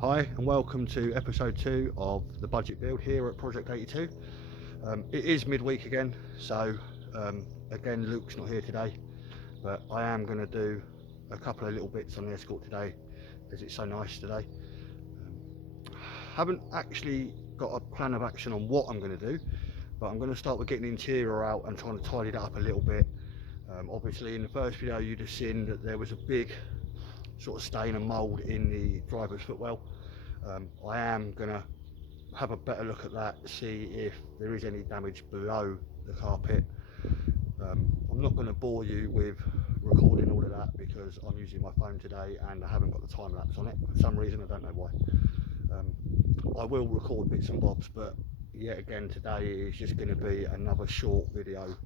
Hi and welcome to episode 2 of the budget build here at Project 82. It is midweek again, so again Luke's not here today, but I am going to do a couple of little bits on the Escort today as it's so nice today. Haven't actually got a plan of action on what I'm going to do, but I'm going to start with getting the interior out and trying to tidy that up a little bit. Obviously in the first video you'd have seen that there was a big sort of stain and mould in the driver's footwell. I am going to have a better look at that, see if there is any damage below the carpet. I'm not going to bore you with recording all of that because I'm using my phone today and I haven't got the time lapse on it for some reason, I don't know why. I will record bits and bobs, but yet again today is just going to be another short video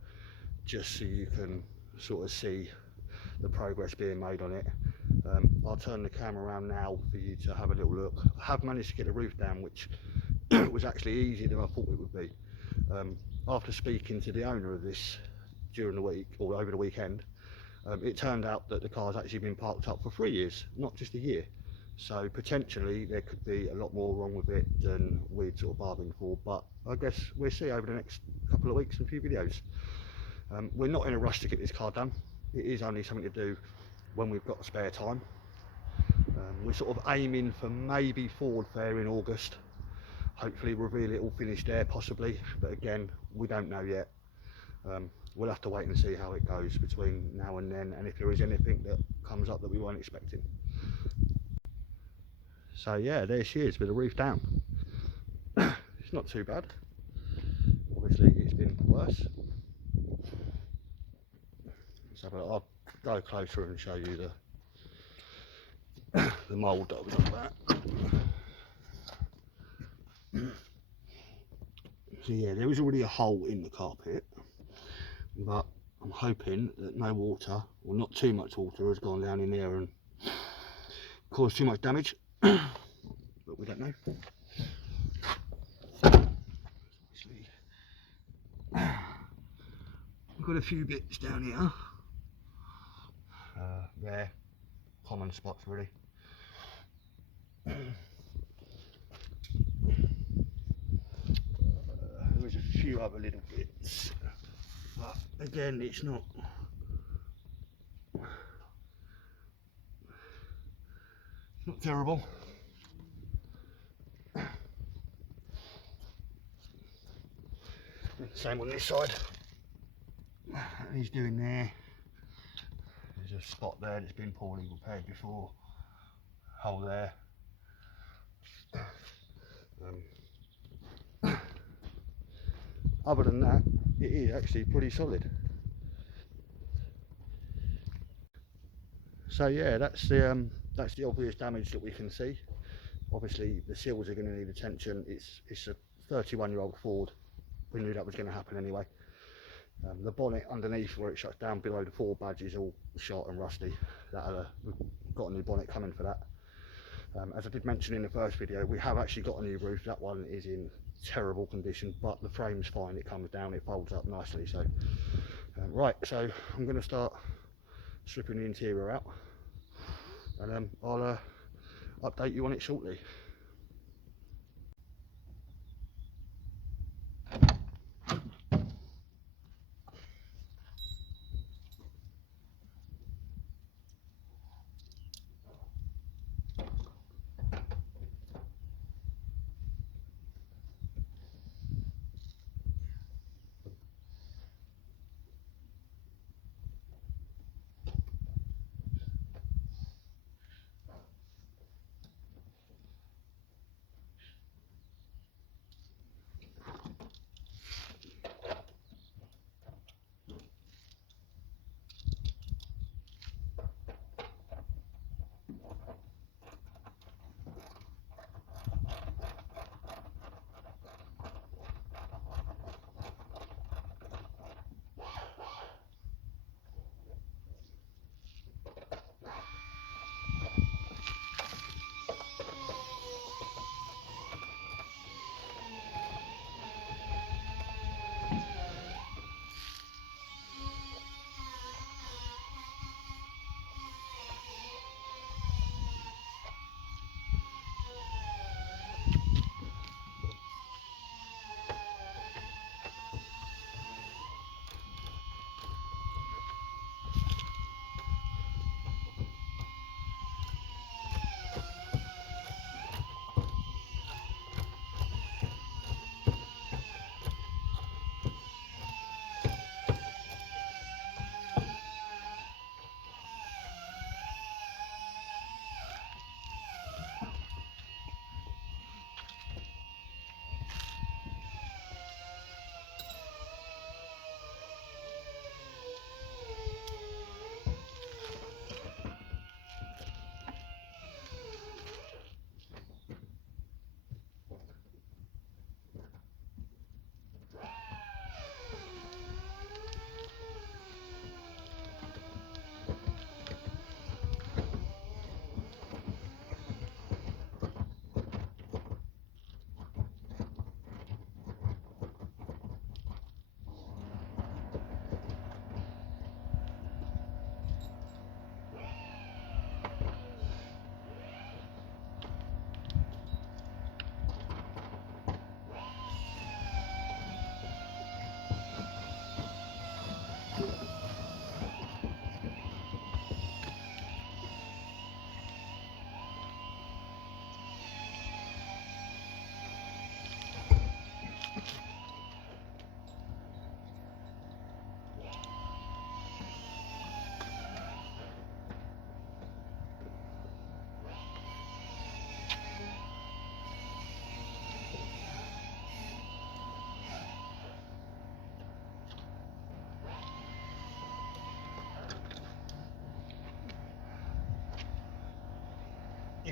just so you can sort of see the progress being made on it. I'll turn the camera around now for you to have a little look. I have managed to get the roof down, which was actually easier than I thought it would be. After speaking to the owner of this during the week or over the weekend, it turned out that the car's actually been parked up for 3 years, not just a year. So potentially there could be a lot more wrong with it than we'd sort of bargained for, but I guess we'll see over the next couple of weeks and a few videos. We're not in a rush to get this car done. It is only something to do when we've got spare time. We're sort of aiming for maybe Ford Fair in August. Hopefully reveal it all finished there possibly, but again we don't know yet. We'll have to wait and see how it goes between now and then, and if there is anything that comes up that we weren't expecting. So yeah, there she is with the roof down. It's not too bad. Obviously it's been worse. So I'll go closer and show you the mould that I was on about. So yeah, there is already a hole in the carpet, but I'm hoping that no water, or not too much water, has gone down in there and caused too much damage, but we don't know. Obviously, we've got a few bits down here. There, common spots really. There's a few other little bits, but again it's not terrible. Same on this side. He's doing there. There's a spot there that's been poorly repaired before. Hole there. Other than that, it is actually pretty solid. So yeah, that's the obvious damage that we can see. Obviously the seals are going to need attention. It's a 31-year-old Ford. We knew that was going to happen anyway. The bonnet underneath where it shuts down below the 4 badge is all shot and rusty. We've got a new bonnet coming for that. As I did mention in the first video, we have actually got a new roof. That one is in terrible condition, but the frame's fine. It comes down, it folds up nicely. So right, so I'm going to start stripping the interior out, and I'll update you on it shortly.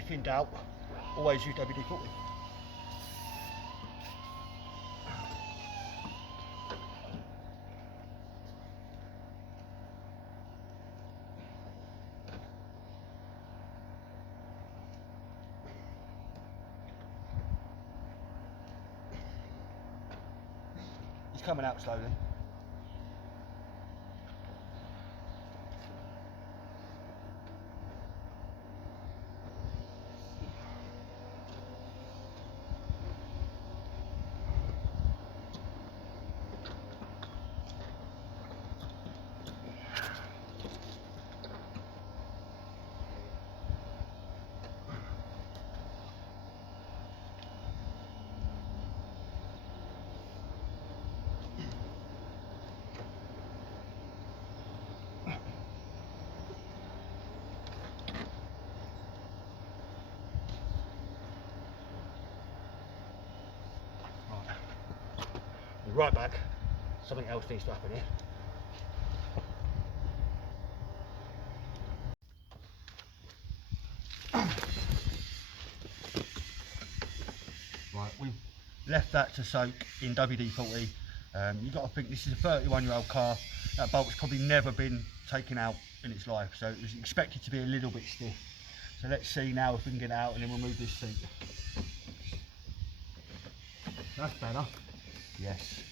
if in doubt, always use WD-40. He's coming out slowly. Right back. Something else needs to happen here. Right, we've left that to soak in WD-40. You've got to think this is a 31-year-old car. That bolt's probably never been taken out in its life, so it was expected to be a little bit stiff. So let's see now if we can get it out and then remove this seat. That's better. Yes.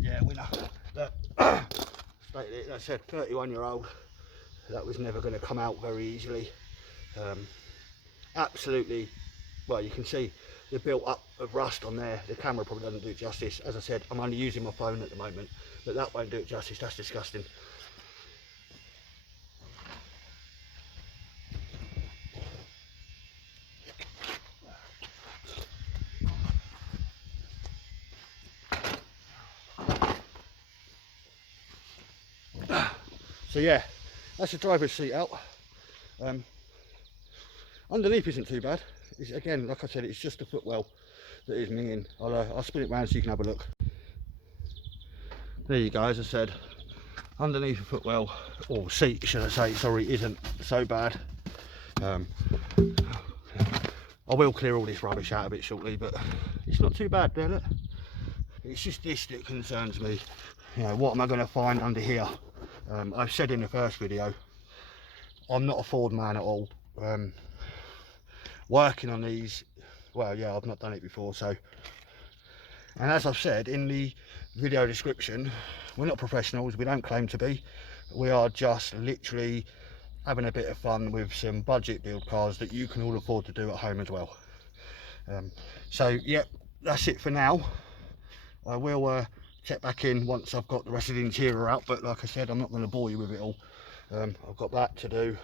Yeah, winner. Look, stated it, I said 31-year-old. That was never going to come out very easily. Absolutely, well, you can see the built up of rust on there. The camera probably doesn't do it justice. As I said, I'm only using my phone at the moment, but that won't do it justice. That's disgusting. So yeah, that's the driver's seat out. Underneath isn't too bad. It's, again, like I said, it's just the footwell that is minging. I'll spin it round so you can have a look. There you go, as I said, underneath the footwell, or seat should I say, sorry, isn't so bad. I will clear all this rubbish out of it shortly, but it's not too bad there, look. It's just this that concerns me. You know, what am I going to find under here? I've said in the first video, I'm not a Ford man at all. Working on these, well, yeah, I've not done it before, so. And as I've said in the video description, we're not professionals, we don't claim to be. We are just literally having a bit of fun with some budget build cars that you can all afford to do at home as well. So, yeah, that's it for now. I will check back in once I've got the rest of the interior out, but like I said, I'm not going to bore you with it all. I've got that to do,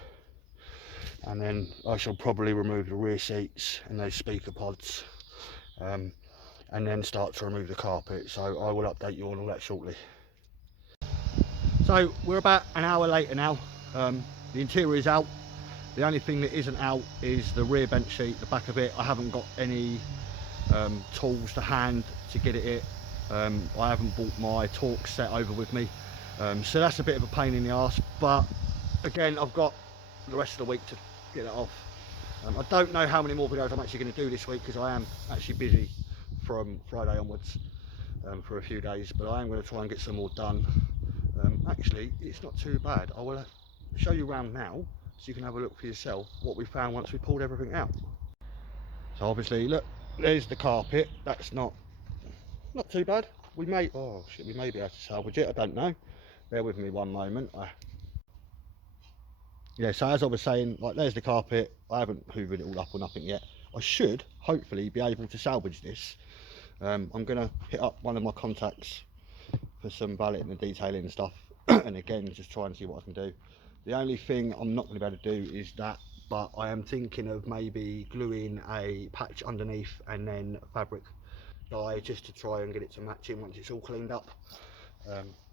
and then I shall probably remove the rear seats and those speaker pods, and then start to remove the carpet. So I will update you on all that shortly. So we're about an hour later now. The interior is out. The only thing that isn't out is the rear bench seat, the back of it. I haven't got any tools to hand to get it in. I haven't brought my torque set over with me, so that's a bit of a pain in the arse, but again, I've got the rest of the week to get it off. I don't know how many more videos I'm actually going to do this week, because I am actually busy from Friday onwards for a few days, but I am going to try and get some more done. Actually, it's not too bad. I will show you around now so you can have a look for yourself what we found once we pulled everything out. So obviously, look, there's the carpet. That's not too bad. We may be able to salvage it, I don't know. Bear with me one moment. Yeah, so as I was saying, like, there's the carpet. I haven't hoovered it all up or nothing yet. I should hopefully be able to salvage this. I'm gonna hit up one of my contacts for some valeting and detailing and stuff. And again, just try and see what I can do. The only thing I'm not going to be able to do is that, but I am thinking of maybe gluing a patch underneath and then fabric dye just to try and get it to match in once it's all cleaned up,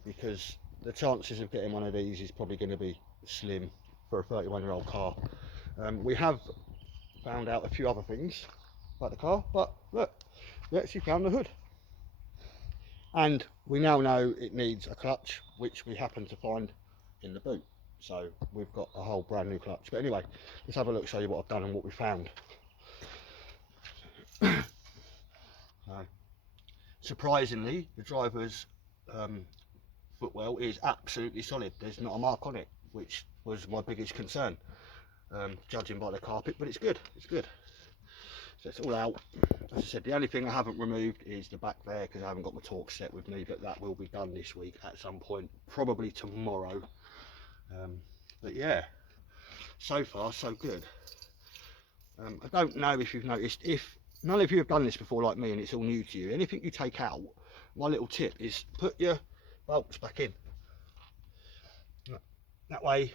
because the chances of getting one of these is probably going to be slim for a 31-year-old car. We have found out a few other things about the car, but look, we actually found the hood, and we now know it needs a clutch, which we happen to find in the boot, so we've got a whole brand new clutch. But anyway, let's have a look, show you what I've done and what we found. Surprisingly, the driver's footwell is absolutely solid. There's not a mark on it, which was my biggest concern, judging by the carpet, but it's good, it's good. So it's all out. As I said, the only thing I haven't removed is the back there, because I haven't got my torque set with me, but that will be done this week at some point, probably tomorrow. But yeah, so far so good. I don't know if you've noticed, if none of you have done this before like me and it's all new to you, anything you take out, my little tip is put your bolts back in. That way,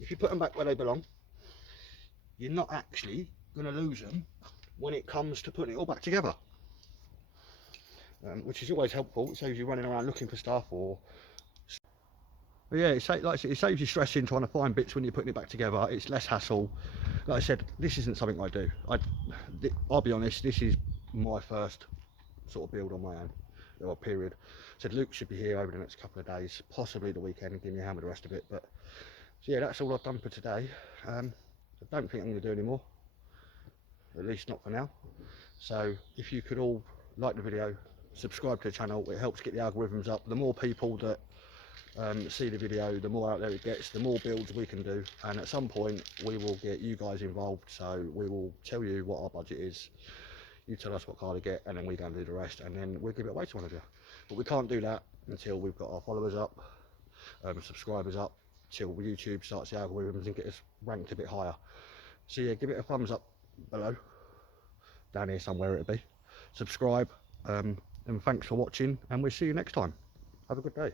if you put them back where they belong, you're not actually going to lose them when it comes to putting it all back together, which is always helpful. It saves you running around looking for stuff, or but yeah, like I said, it saves you stressing trying to find bits when you're putting it back together. It's less hassle. Like I said, this isn't something I do. I'll be honest, this is my first sort of build on my own, or period. I said Luke should be here over the next couple of days, possibly the weekend, and give me a hand with the rest of it. But so yeah, that's all I've done for today. I don't think I'm going to do any more, at least not for now. So if you could all like the video, subscribe to the channel, it helps get the algorithms up. The more people that see the video, the more out there it gets, the more builds we can do, and at some point we will get you guys involved. So we will tell you what our budget is, you tell us what car to get, and then we go and do the rest, and then we'll give it away to one of you. But we can't do that until we've got our followers up, subscribers up, till YouTube starts the algorithms and get us ranked a bit higher. So yeah, give it a thumbs up below, down here somewhere it'll be, subscribe, and thanks for watching, and we'll see you next time. Have a good day.